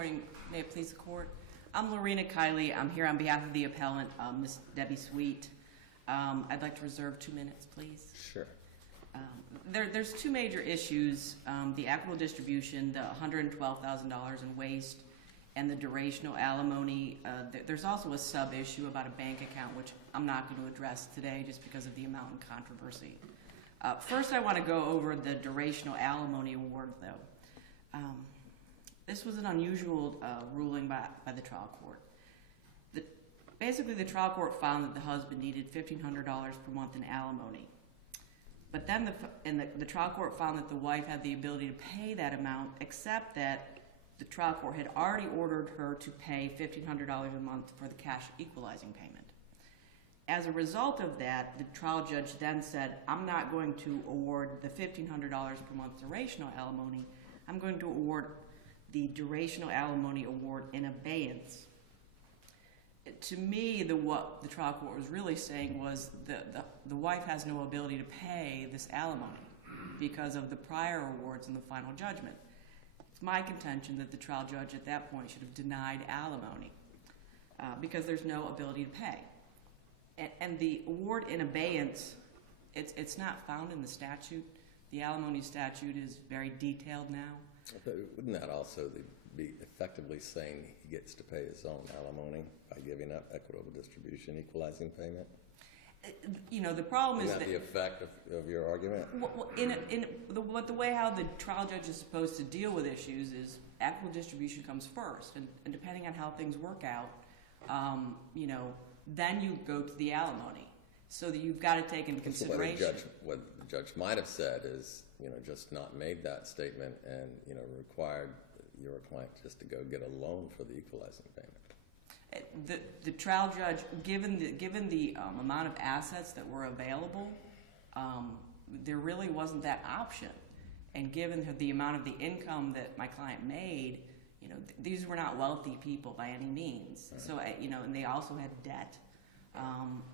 morning. May it please the court. I'm Lorena Kiley. I'm here on behalf of the appellant, Ms. Debbie Sweet. I'd like to reserve 2 minutes, please. Sure. There's two major issues, the equitable distribution, the $112,000 in waste, and the durational alimony. There's also a sub-issue about a bank account, which I'm not going to address today just because of the amount in controversy. First, I want to go over the durational alimony award, though. This was an unusual ruling by the trial court. Basically, the trial court found that the husband needed $1,500 per month in alimony. But then the trial court found that the wife had the ability to pay that amount, except that the trial court had already ordered her to pay $1,500 a month for the cash equalizing payment. As a result of that, the trial judge then said, I'm not going to award the $1,500 per month durational alimony. I'm going to award the durational alimony award in abeyance. To me, what the trial court was really saying was the wife has no ability to pay this alimony because of the prior awards in the final judgment. It's my contention that the trial judge at that point should have denied alimony because there's no ability to pay. And the award in abeyance, it's not found in the statute. The alimony statute is very detailed now. But wouldn't that also be effectively saying he gets to pay his own alimony by giving up equitable distribution, equalizing payment? You know, the problem is that the effect of your argument? Well, the way how the trial judge is supposed to deal with issues is equitable distribution comes first, and depending on how things work out, you know, then you go to the alimony. So that you've got to take into consideration. What the judge might have said is, you know, just not made that statement and, you know, required your client just to go get a loan for the equalizing payment. The trial judge, given the amount of assets that were available, there really wasn't that option. And given the amount of the income that my client made, you know, these were not wealthy people by any means. Right. So, you know, and they also had debt.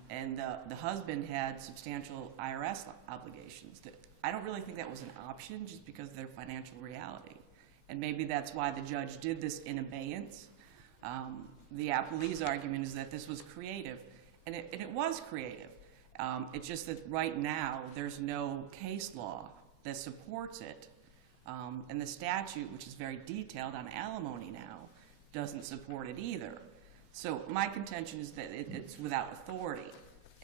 And the husband had substantial IRS obligations. I don't really think that was an option just because of their financial reality. And maybe that's why the judge did this in abeyance. The Appellee's argument is that this was creative. And it was creative. It's just that right now there's no case law that supports it. And the statute, which is very detailed on alimony now, doesn't support it either. So my contention is that it's without authority.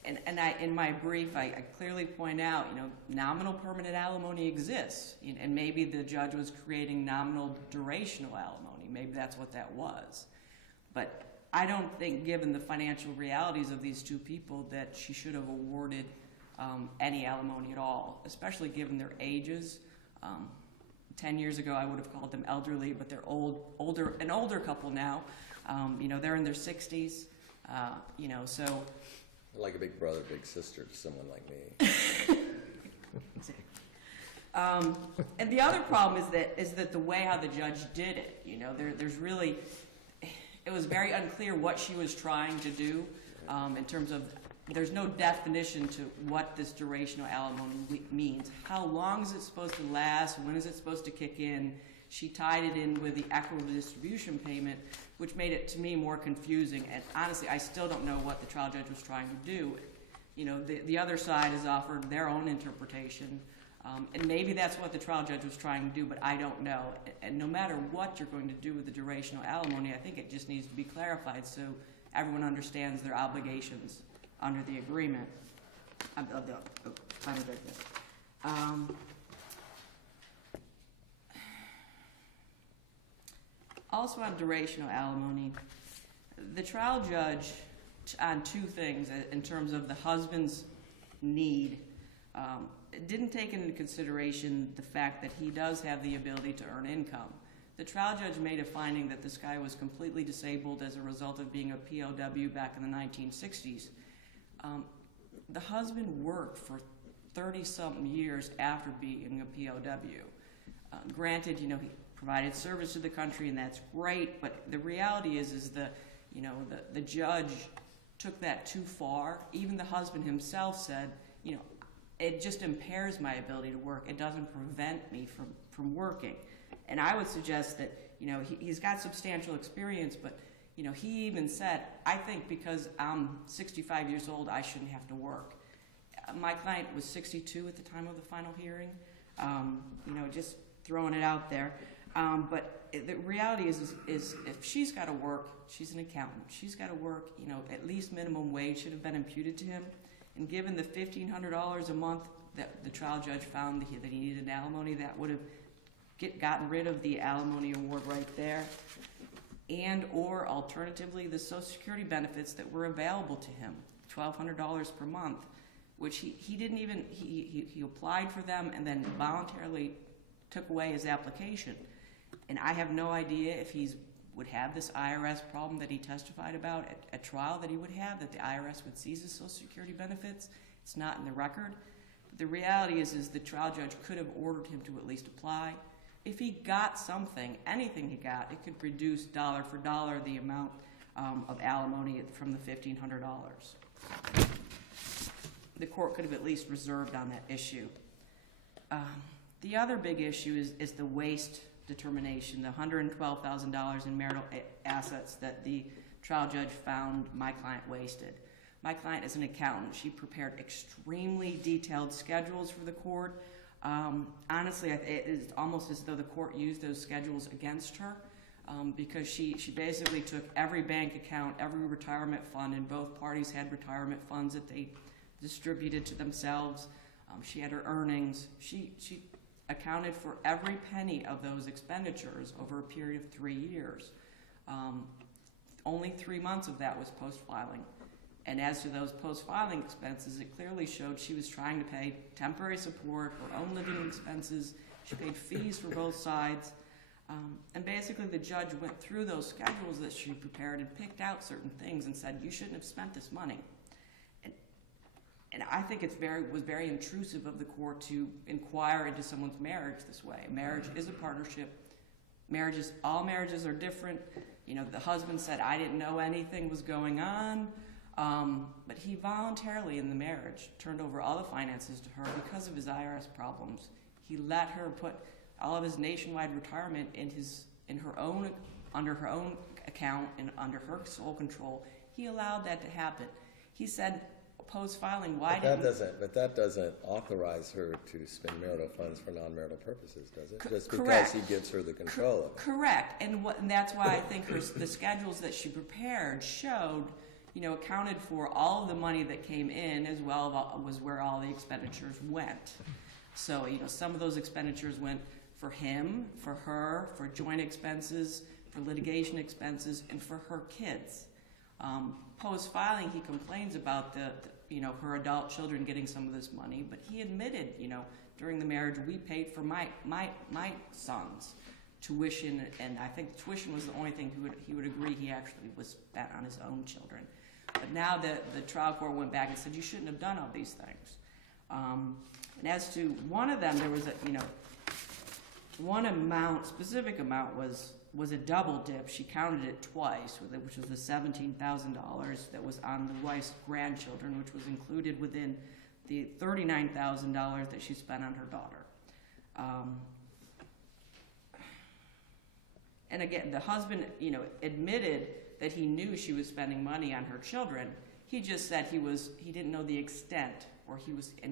And in my brief, I clearly point out, you know, nominal permanent alimony exists. And maybe the judge was creating nominal durational alimony. Maybe that's what that was. But I don't think, given the financial realities of these two people, that she should have awarded any alimony at all, especially given their ages. 10 years ago, I would have called them elderly, but they're an older couple now. You know, they're in their 60s. You know, so like a big brother, big sister to someone like me. And the other problem is that the way how the judge did it. You know, there's really, it was very unclear what she was trying to do in terms of. There's no definition to what this durational alimony means. How long is it supposed to last? When is it supposed to kick in? She tied it in with the equitable distribution payment, which made it, to me, more confusing. And honestly, I still don't know what the trial judge was trying to do. You know, the other side has offered their own interpretation. And maybe that's what the trial judge was trying to do, but I don't know. And no matter what you're going to do with the durational alimony, I think it just needs to be clarified so everyone understands their obligations under the agreement of the final judgment. Also on durational alimony, the trial judge on two things in terms of the husband's need didn't take into consideration the fact that he does have the ability to earn income. The trial judge made a finding that this guy was completely disabled as a result of being a POW back in the 1960s. The husband worked for 30-something years after being a POW. Granted, you know, he provided service to the country, and that's great. But the reality is the judge took that too far. Even the husband himself said, you know, it just impairs my ability to work. It doesn't prevent me from working. And I would suggest that he's got substantial experience, but, he even said, I think because I'm 65 years old, I shouldn't have to work. My client was 62 at the time of the final hearing, just throwing it out there. But the reality is if she's got to work, she's an accountant. She's got to work, at least minimum wage should have been imputed to him. And given the $1,500 a month that the trial judge found that he needed an alimony, that would have gotten rid of the alimony award right there. And or alternatively, the Social Security benefits that were available to him, $1,200 per month, which he didn't even, he applied for them and then voluntarily took away his application. And I have no idea if he would have this IRS problem that he testified about at trial that he would have, that the IRS would seize his Social Security benefits. It's not in the record. But the reality is the trial judge could have ordered him to at least apply. If he got something, anything he got, it could reduce dollar for dollar the amount of alimony from the $1,500. The court could have at least reserved on that issue. The other big issue is the waste determination, the $112,000 in marital assets that the trial judge found my client wasted. My client is an accountant. She prepared extremely detailed schedules for the court. Honestly, it is almost as though the court used those schedules against her because she basically took every bank account, every retirement fund, and both parties had retirement funds that they distributed to themselves. She had her earnings. She accounted for every penny of those expenditures over a period of 3 years. Only 3 months of that was post-filing. And as to those post-filing expenses, it clearly showed she was trying to pay temporary support, her own living expenses. She paid fees for both sides. And basically the judge went through those schedules that she prepared and picked out certain things and said, you shouldn't have spent this money. And I think it was very intrusive of the court to inquire into someone's marriage this way. Marriage is a partnership. All marriages are different. The husband said, I didn't know anything was going on. But he voluntarily in the marriage turned over all the finances to her because of his IRS problems. He let her put all of his nationwide retirement under her own account and under her sole control. He allowed that to happen. He said, post-filing, But that doesn't authorize her to spend marital funds for non-marital purposes, does it? Just correct. Because he gives her the control of it. Correct. And that's why I think the schedules that she prepared showed, accounted for all of the money that came in as well was where all the expenditures went. So, some of those expenditures went for him, for her, for joint expenses, for litigation expenses, and for her kids. Post-filing, he complains about her adult children getting some of this money, but he admitted, during the marriage, we paid for my son's tuition, and I think tuition was the only thing he would agree he actually was spent on his own children. But now the trial court went back and said, you shouldn't have done all these things. And as to one of them, there was one specific amount was a double dip. She counted it twice, which was the $17,000 that was on the wife's grandchildren, which was included within the $39,000 that she spent on her daughter. And again, the husband, admitted that he knew she was spending money on her children. He just said he didn't know the extent,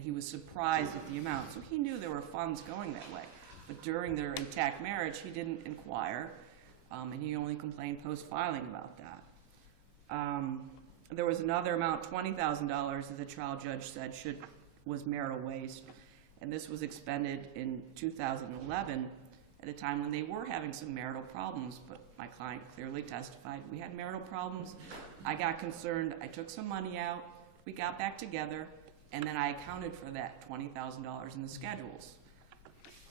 he was surprised at the amount. So he knew there were funds going that way. But during their intact marriage, he didn't inquire, and he only complained post-filing about that. There was another amount, $20,000, that the trial judge said was marital waste, and this was expended in 2011 at a time when they were having some marital problems, but my client clearly testified, we had marital problems, I got concerned, I took some money out, we got back together, and then I accounted for that $20,000 in the schedules.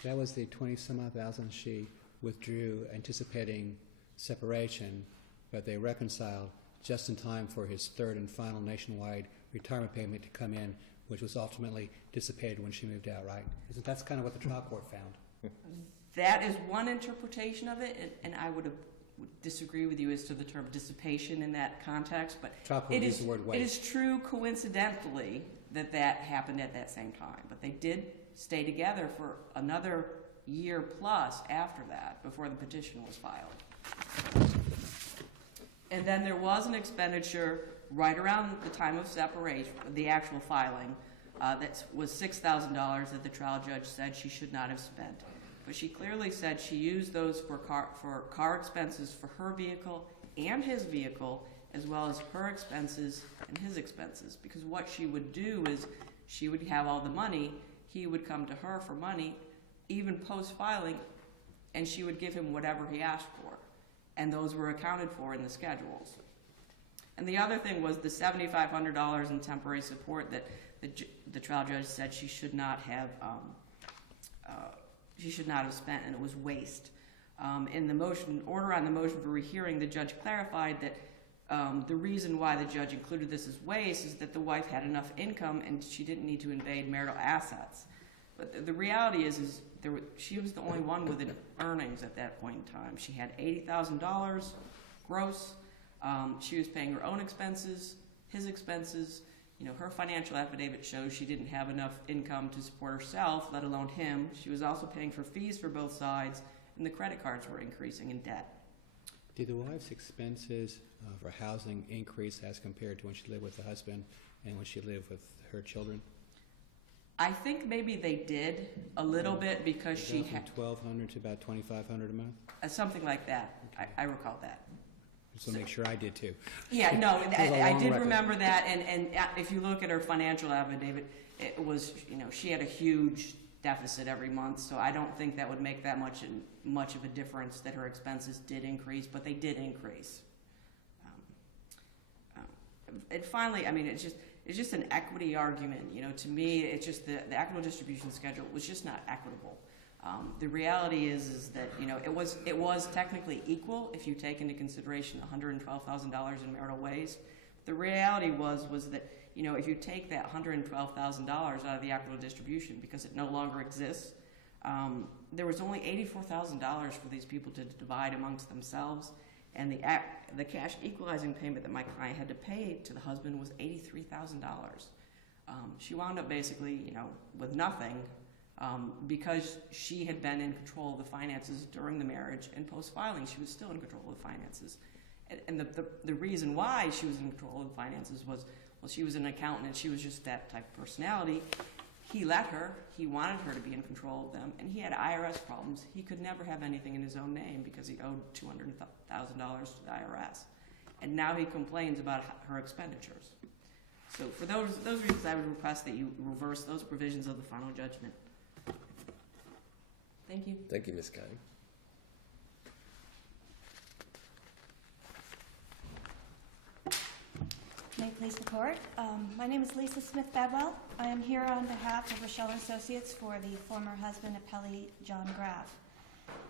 That was the 20-some-odd thousand she withdrew anticipating separation, but they reconciled just in time for his third and final nationwide retirement payment to come in, which was ultimately dissipated when she moved out, right? That's kind of what the trial court found. That is one interpretation of it, and I would disagree with you as to the term dissipation in that context, but trial court used the word waste. It is true coincidentally that happened at that same time, but they did stay together for another year plus after that, before the petition was filed. And then there was an expenditure right around the time of separation, the actual filing, that was $6,000 that the trial judge said she should not have spent. But she clearly said she used those for car expenses for her vehicle and his vehicle, as well as her expenses and his expenses. Because what she would do is she would have all the money, he would come to her for money, even post-filing, and she would give him whatever he asked for. And those were accounted for in the schedules. And the other thing was the $7,500 in temporary support that the trial judge said she should not have spent, and it was waste. In the order on the motion for rehearing, the judge clarified that the reason why the judge included this as waste is that the wife had enough income and she didn't need to invade marital assets. But the reality is she was the only one with earnings at that point in time. She had $80,000 gross. She was paying her own expenses, his expenses. You know, her financial affidavit shows she didn't have enough income to support herself, let alone him. She was also paying for fees for both sides, and the credit cards were increasing in debt. Did the wife's expenses for housing increase as compared to when she lived with the husband and when she lived with her children? I think maybe they did a little bit because she had from $1,200 to about $2,500 a month. Something like that. I recall that. So make sure I did too. Yeah, no, I did record. remember that, and if you look at her financial affidavit, it was, you know, she had a huge deficit every month, so I don't think that would make that much of a difference that her expenses did increase, but they did increase. And finally, I mean, it's just an equity argument. You know, to me, it's just the equitable distribution schedule was just not equitable. The reality is that, you know, it was technically equal if you take into consideration $112,000 in marital waste. The reality was that, you know, if you take that $112,000 out of the equitable distribution because it no longer exists, there was only $84,000 for these people to divide amongst themselves, and the cash equalizing payment that my client had to pay to the husband was $83,000. She wound up basically, you know, with nothing. Because she had been in control of the finances during the marriage, and post-filing she was still in control of the finances. And the reason why she was in control of the finances was, well, she was an accountant and she was just that type of personality. He let her, he wanted her to be in control of them, and he had IRS problems. He could never have anything in his own name because he owed $200,000 to the IRS. And now he complains about her expenditures. So for those reasons, I would request that you reverse those provisions of the final judgment. Thank you. Thank you, Ms. Kine. May it please the court. My name is Lisa Smith-Badwell. I am here on behalf of Rochelle Associates for the former husband, Appellee John Graff.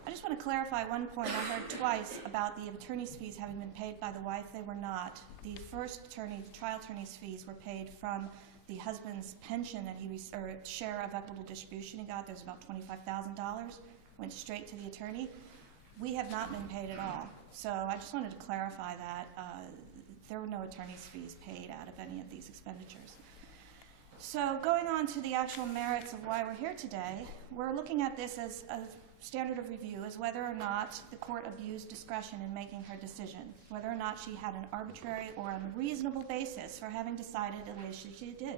I just want to clarify one point I heard twice about the attorney's fees having been paid by the wife. They were not. The first trial attorney's fees were paid from the husband's pension that or share of equitable distribution he got. There was about $25,000, went straight to the attorney. We have not been paid at all. So I just wanted to clarify that there were no attorney's fees paid out of any of these expenditures. So going on to the actual merits of why we're here today, we're looking at this as a standard of review as whether or not the court abused discretion in making her decision, whether or not she had an arbitrary or unreasonable basis for having decided the way she did.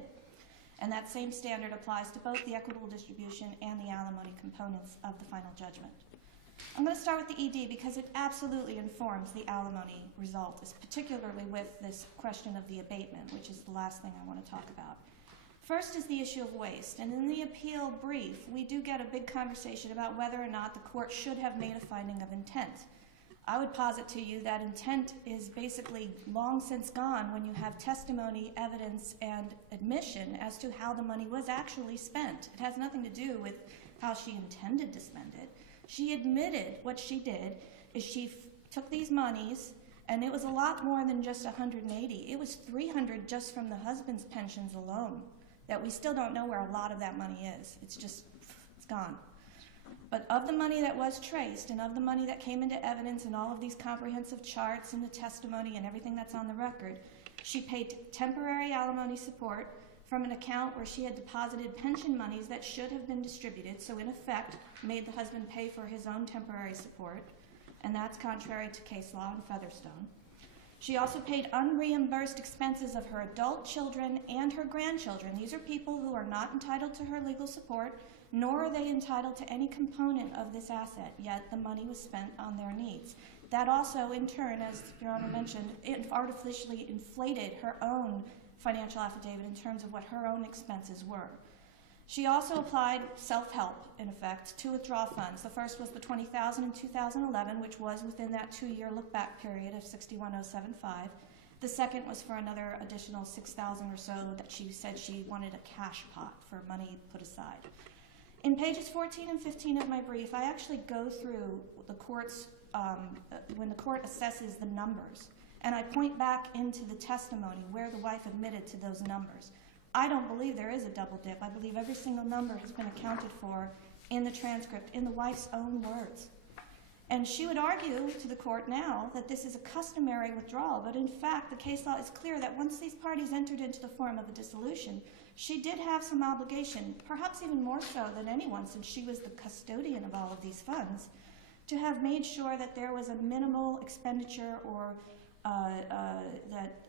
And that same standard applies to both the equitable distribution and the alimony components of the final judgment. I'm going to start with the ED because it absolutely informs the alimony result, particularly with this question of the abatement, which is the last thing I want to talk about. First is the issue of waste, and in the appeal brief, we do get a big conversation about whether or not the court should have made a finding of intent. I would posit to you that intent is basically long since gone when you have testimony, evidence, and admission as to how the money was actually spent. It has nothing to do with how she intended to spend it. She admitted what she did is she took these monies, and it was a lot more than just $180. It was $300 just from the husband's pensions alone. That we still don't know where a lot of that money is. It's gone. But of the money that was traced and of the money that came into evidence and all of these comprehensive charts and the testimony and everything that's on the record, she paid temporary alimony support from an account where she had deposited pension monies that should have been distributed, so in effect made the husband pay for his own temporary support, and that's contrary to case law in Featherstone. She also paid unreimbursed expenses of her adult children and her grandchildren. These are people who are not entitled to her legal support, nor are they entitled to any component of this asset, yet the money was spent on their needs. That also, in turn, as Your Honor mentioned, it artificially inflated her own financial affidavit in terms of what her own expenses were. She also applied self-help, in effect, to withdraw funds. The first was the $20,000 in 2011, which was within that 2-year look-back period of $61,075. The second was for another additional $6,000 or so that she said she wanted a cash pot for money put aside. In pages 14 and 15 of my brief, I actually go through the court's, when the court assesses the numbers, and I point back into the testimony where the wife admitted to those numbers. I don't believe there is a double dip. I believe every single number has been accounted for in the transcript, in the wife's own words. And she would argue to the court now that this is a customary withdrawal, but in fact the case law is clear that once these parties entered into the form of a dissolution, she did have some obligation, perhaps even more so than anyone since she was the custodian of all of these funds, to have made sure that there was a minimal expenditure or that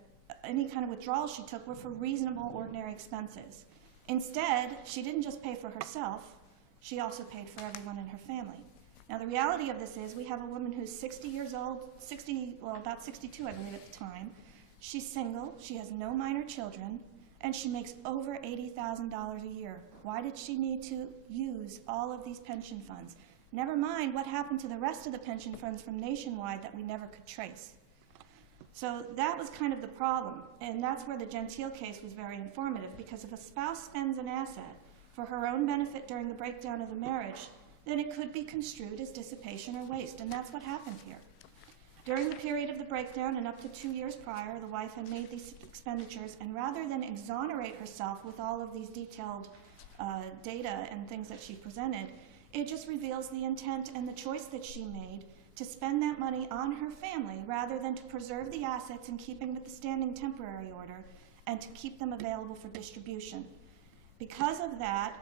any kind of withdrawal she took were for reasonable, ordinary expenses. Instead, she didn't just pay for herself, she also paid for everyone in her family. Now, the reality of this is we have a woman who's 60 years old, about 62, I believe, at the time. She's single, she has no minor children, and she makes over $80,000 a year. Why did she need to use all of these pension funds? Never mind what happened to the rest of the pension funds from Nationwide that we never could trace. So that was kind of the problem, and that's where the Gentile case was very informative, because if a spouse spends an asset for her own benefit during the breakdown of the marriage, then it could be construed as dissipation or waste, and that's what happened here. During the period of the breakdown and up to 2 years prior, the wife had made these expenditures, and rather than exonerate herself with all of these detailed data and things that she presented, it just reveals the intent and the choice that she made to spend that money on her family rather than to preserve the assets in keeping with the standing temporary order and to keep them available for distribution. Because of that,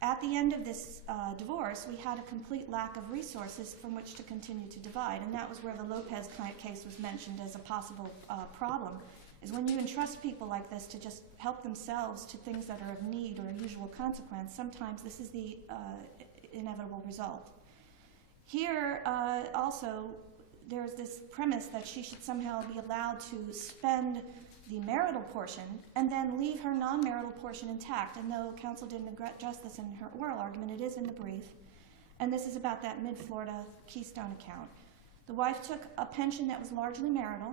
at the end of this divorce, we had a complete lack of resources from which to continue to divide, and that was where the Lopez case was mentioned as a possible problem, is when you entrust people like this to just help themselves to things that are of need or usual consequence, sometimes this is the inevitable result. Here, also, there's this premise that she should somehow be allowed to spend the marital portion and then leave her non-marital portion intact. And though counsel didn't address this in her oral argument, it is in the brief. And this is about that Mid-Florida Keystone account. The wife took a pension that was largely marital.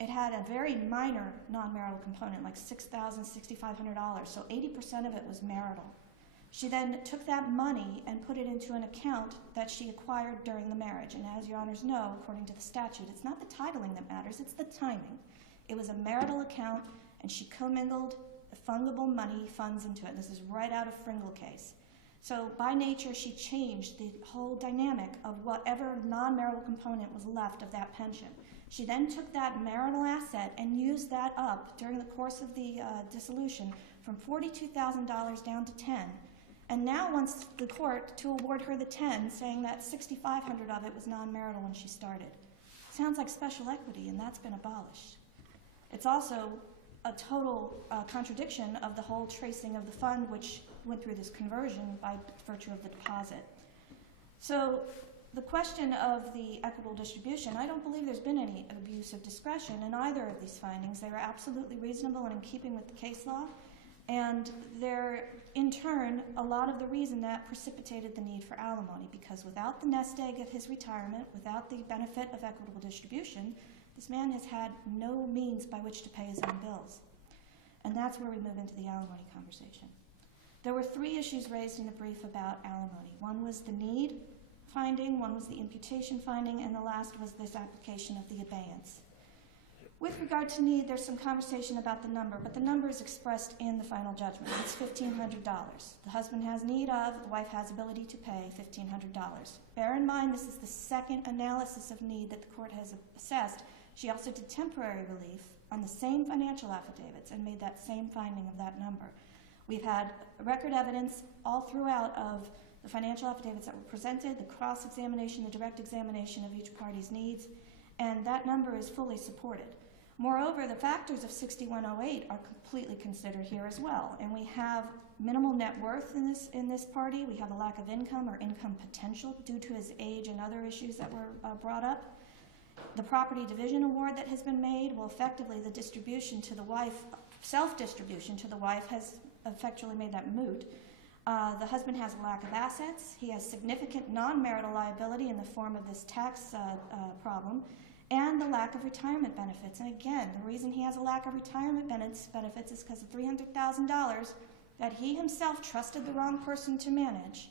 It had a very minor non-marital component, like $6,000, $6,500, so 80% of it was marital. She then took that money and put it into an account that she acquired during the marriage. And as your honors know, according to the statute, it's not the titling that matters, it's the timing. It was a marital account, and she commingled the fungible money funds into it. This is right out of Fringle case. So by nature, she changed the whole dynamic of whatever non-marital component was left of that pension. She then took that marital asset and used that up during the course of the dissolution from $42,000 down to $10,000. And now wants the court to award her the $10,000, saying that $6,500 of it was non-marital when she started. Sounds like special equity, and that's been abolished. It's also a total contradiction of the whole tracing of the fund, which went through this conversion by virtue of the deposit. So the question of the equitable distribution, I don't believe there's been any abuse of discretion in either of these findings. They were absolutely reasonable and in keeping with the case law. And they're, in turn, a lot of the reason that precipitated the need for alimony, because without the nest egg of his retirement, without the benefit of equitable distribution, this man has had no means by which to pay his own bills. And that's where we move into the alimony conversation. There were 3 issues raised in the brief about alimony. One was the need finding, one was the imputation finding, and the last was this application of the abeyance. With regard to need, there's some conversation about the number, but the number is expressed in the final judgment. It's $1,500. The husband has need of, the wife has ability to pay $1,500. Bear in mind, this is the second analysis of need that the court has assessed. She also did temporary relief on the same financial affidavits and made that same finding of that number. We've had record evidence all throughout of the financial affidavits that were presented, the cross-examination, the direct examination of each party's needs, and that number is fully supported. Moreover, the factors of 6108 are completely considered here as well, and we have minimal net worth in this party. We have a lack of income or income potential due to his age and other issues that were brought up. The property division award that has been made, well, effectively the distribution to the wife, self-distribution to the wife, has effectually made that moot. The husband has a lack of assets. He has significant non-marital liability in the form of this tax problem, and the lack of retirement benefits. And again, the reason he has a lack of retirement benefits is because of $300,000 that he himself trusted the wrong person to manage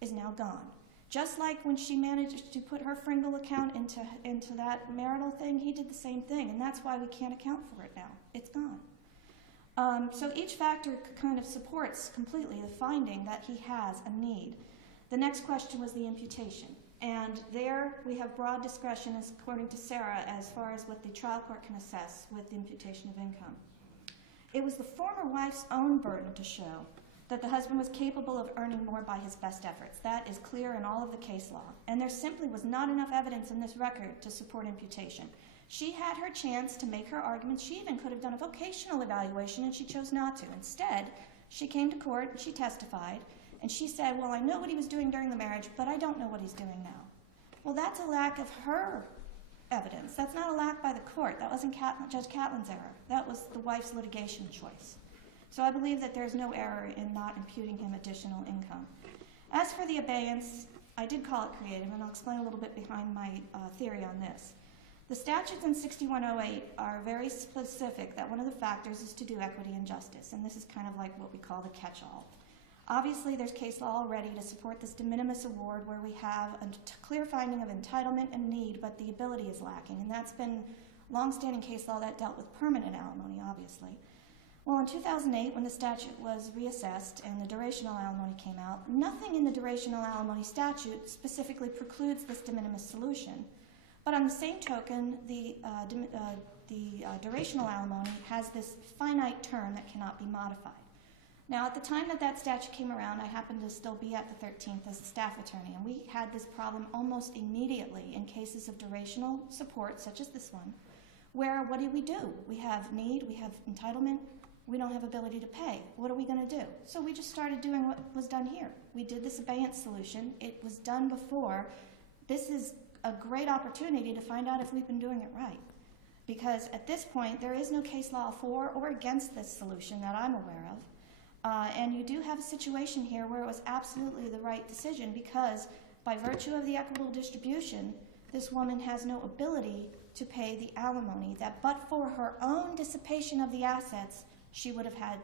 is now gone. Just like when she managed to put her Fringle account into that marital thing, he did the same thing, and that's why we can't account for it now. It's gone. So each factor kind of supports completely the finding that he has a need. The next question was the imputation. And there we have broad discretion, as according to Sarah, as far as what the trial court can assess with the imputation of income. It was the former wife's own burden to show that the husband was capable of earning more by his best efforts. That is clear in all of the case law. And there simply was not enough evidence in this record to support imputation. She had her chance to make her arguments. She even could have done a vocational evaluation, and she chose not to. Instead, she came to court, and she testified, and she said, well, I know what he was doing during the marriage, but I don't know what he's doing now. Well, that's a lack of her evidence. That's not a lack by the court. That wasn't Judge Catlin's error. That was the wife's litigation choice. So I believe that there's no error in not imputing him additional income. As for the abeyance, I did call it creative, and I'll explain a little bit behind my theory on this. The statutes in 6108 are very specific that one of the factors is to do equity and justice, and this is kind of like what we call the catch-all. Obviously, there's case law already to support this de minimis award where we have a clear finding of entitlement and need, but the ability is lacking, and that's been long-standing case law that dealt with permanent alimony, obviously. Well, in 2008, when the statute was reassessed and the durational alimony came out, nothing in the durational alimony statute specifically precludes this de minimis solution. But on the same token, the durational alimony has this finite term that cannot be modified. Now, at the time that statute came around, I happened to still be at the 13th as a staff attorney, and we had this problem almost immediately in cases of durational support, such as this one, where what do? We have need, we have entitlement, we don't have ability to pay. What are we going to do? So we just started doing what was done here. We did this abeyance solution. It was done before. This is a great opportunity to find out if we've been doing it right. Because at this point, there is no case law for or against this solution that I'm aware of. And you do have a situation here where it was absolutely the right decision because by virtue of the equitable distribution, this woman has no ability to pay the alimony that but for her own dissipation of the assets, she would have had.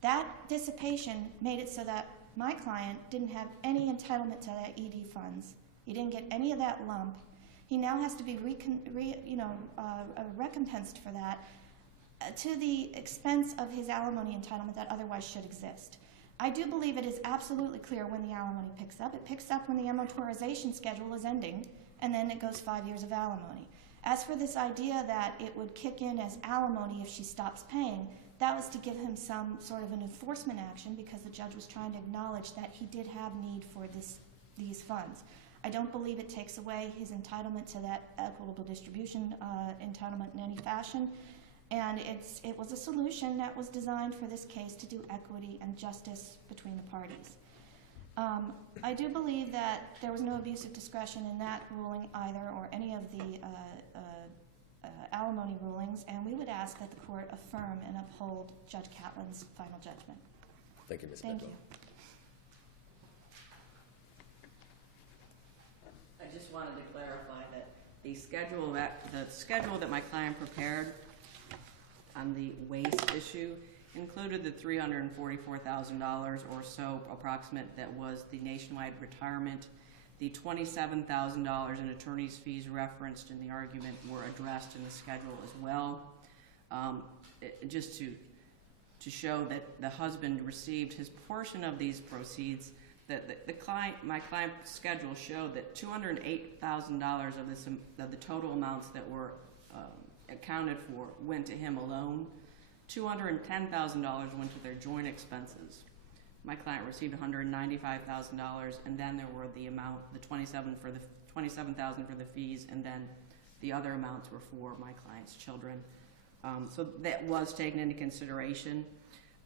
That dissipation made it so that my client didn't have any entitlement to that ED funds. He didn't get any of that lump. He now has to be recompensed for that to the expense of his alimony entitlement that otherwise should exist. I do believe it is absolutely clear when the alimony picks up. It picks up when the amortization schedule is ending, and then it goes 5 years of alimony. As for this idea that it would kick in as alimony if she stops paying, that was to give him some sort of an enforcement action because the judge was trying to acknowledge that he did have need for these funds. I don't believe it takes away his entitlement to that equitable distribution entitlement in any fashion. And it was a solution that was designed for this case to do equity and justice between the parties. I do believe that there was no abuse of discretion in that ruling either or any of the alimony rulings, and we would ask that the court affirm and uphold Judge Catlin's final judgment. Thank you, Ms. Thank Bidwell. you. I just wanted to clarify that the schedule that my client prepared on the waste issue included the $344,000 or so approximate that was the nationwide retirement. The $27,000 in attorney's fees referenced in the argument were addressed in the schedule as well. Just to show that the husband received his portion of these proceeds, that my client's schedule showed that $208,000 of the total amounts that were accounted for went to him alone. $210,000 went to their joint expenses. My client received $195,000, and then there were the amount, the $27,000 for the fees, and then the other amounts were for my client's children. So that was taken into consideration.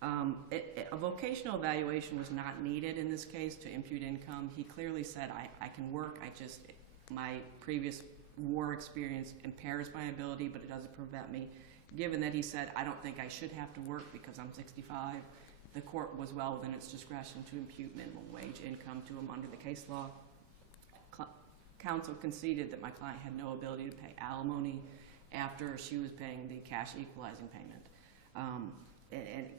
A vocational evaluation was not needed in this case to impute income. He clearly said, I can work, my previous war experience impairs my ability, but it doesn't prevent me. Given that he said, I don't think I should have to work because I'm 65, the court was well within its discretion to impute minimum wage income to him under the case law. Counsel conceded that my client had no ability to pay alimony after she was paying the cash equalizing payment.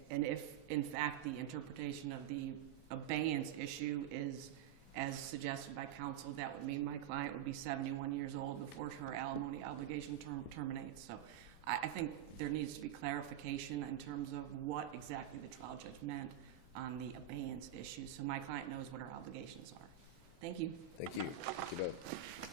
And if, in fact, the interpretation of the abeyance issue is as suggested by counsel, that would mean my client would be 71 years old before her alimony obligation terminates. So I think there needs to be clarification in terms of what exactly the trial judge meant on the abeyance issue, so my client knows what her obligations are. Thank you. Thank you. Thank you both.